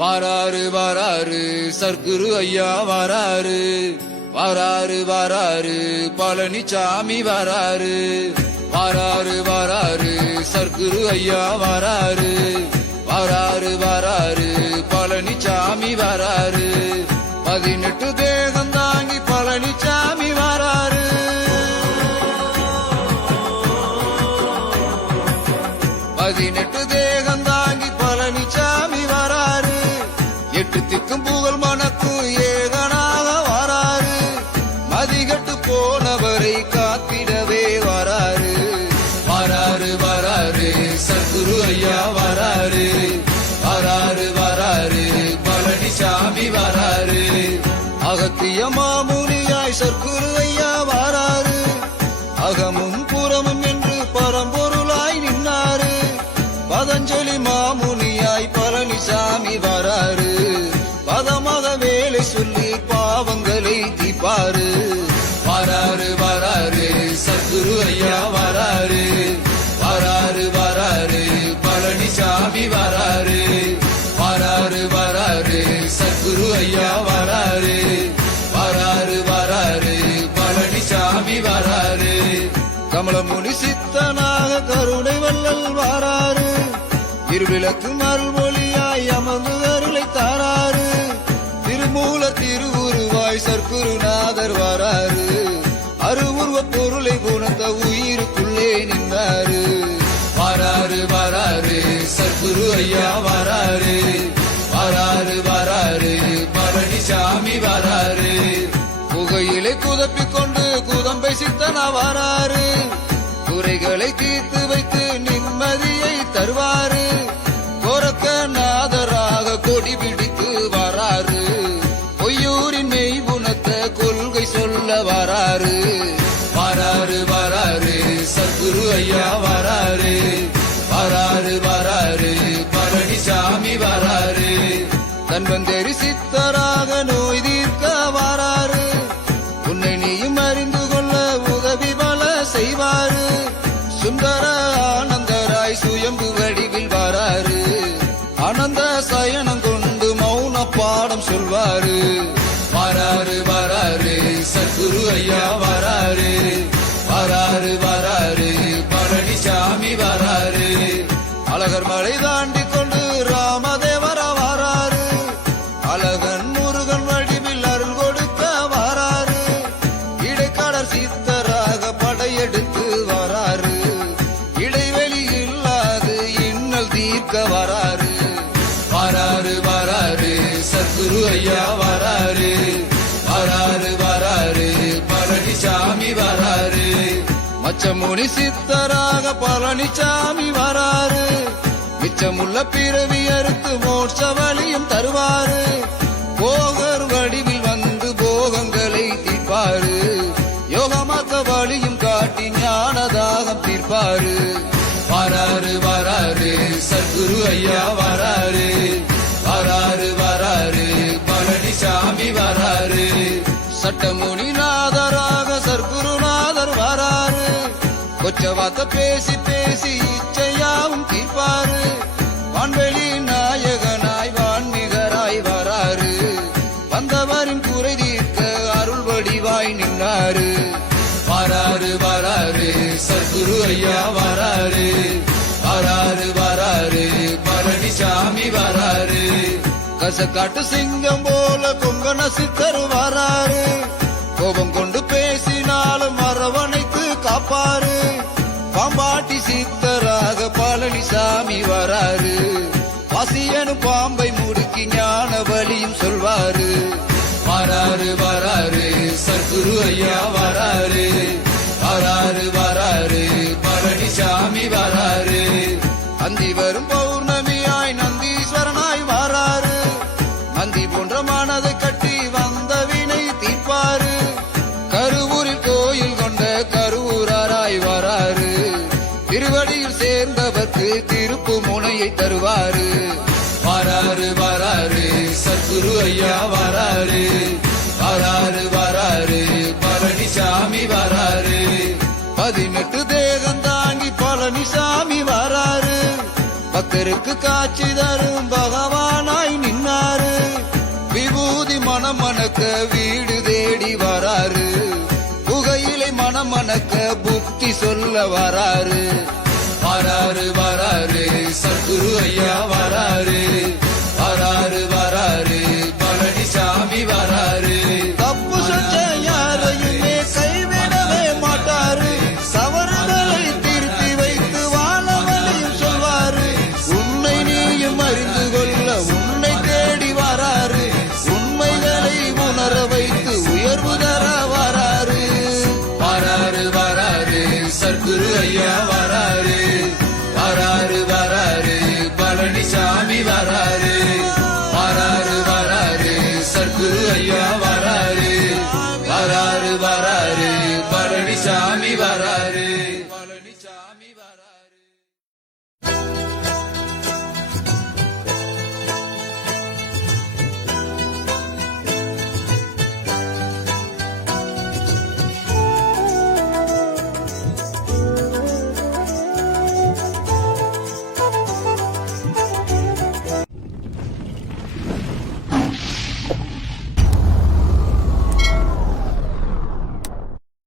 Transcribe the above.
வாராரு வாராரு சர்க்குரு ஐயா வாராரு வாராரு வாராரு பழனிசாமி வாராரு வாராரு வாராரு சர்க்குரு ஐயா வாராரு வாராரு வாராரு பழனிசாமி வாராரு பதினெட்டு தேகம் தாங்கி பழனிசாமி வாராரு பதினெட்டு பழனிசாமி வராரு. அகத்திய மாமுனியாய் சர்க்குருவை கமலமுனி சித்தனாக கருணை வல்லல் வாராறு. இருவிளக்கு மறுமொழியாய் அமர்ந்து அருளை தாராறு. திருமூல திருவுருவாய் சர்க்குருநாதர் வராரு அருவுருவ பொருளை உணர்ந்த உயிருக்குள்ளே நின்றாரு வராரு வராறு சர்க்குரு ஐயா வராரு வாராறு வராரு பழனிசாமி வாராறு. புகையிலை குதப்பிக் கொண்டு குதம்பை சித்தனா வராரு குறைகளை தீர்த்து சுந்தர ஆனந்தராய் சுயம்பு வடிவில் வராரு. ஆனந்த சயனம் கொண்டு மௌன பாடம் சொல்வாரு. வராரு வராரு சத்குரு ஐயா வராரு. வராரு வராரு பழனிசாமி வராரு. அழகர் மலை தாண்டி கொண்டு ராமதேவரா வராரு. அழகர் வராரு. வராரு வராரு. சத்குரு ஐயா வராரு. வராரு வராரு. பழனிசாமி வராரு. மச்சமுனி சித்தராக பழனிசாமி வராரு. மிச்சமுள்ள பிறவி அறுத்து மோட்ச வழியும் தருவாரு. போகர் வடிவில் வந்து போகங்களை தீர்ப்பாரு. யோகமாக்க வழியும் காட்டி ஞானதாக தீர்ப்பாரு. ஐயா வராரு? வராரு வராரு. பழனிசாமி வராரு. சட்டமுனிநாதராக சர்க்குருநாதர் வராரு. கொச்சவாத்த பேசி பேசி காட்டு சிங்கம் போல கொங்கன சித்தர் வராரு. கோபம் கொண்டு பேசினாலும் அரவணைத்து காப்பாரு. பாம்பாட்டி சித்தராக பழனிசாமி வராரு. பசியனு பாம்பை முடுக்கி ஞான வழியும் சொல்வாரு. வராரு வராரு சத்குரு ஐயா வராரு. சத்குரு ஐயா வராரு. வராரு வராரு. பழனிசாமி வராரு. பதினெட்டு தேகம் தாங்கி பழனிசாமி வராரு. பக்தருக்கு காட்சி தரும் பகவானாய் நின்னாரு. விபூதி மனம் மணக்க வீடு தேடி வராரு. புகையிலை மனம் மணக்க புக்தி சொல்ல வராரு. வராரு வராரு. சத்குரு ஐயா பழனிசாமி வராரு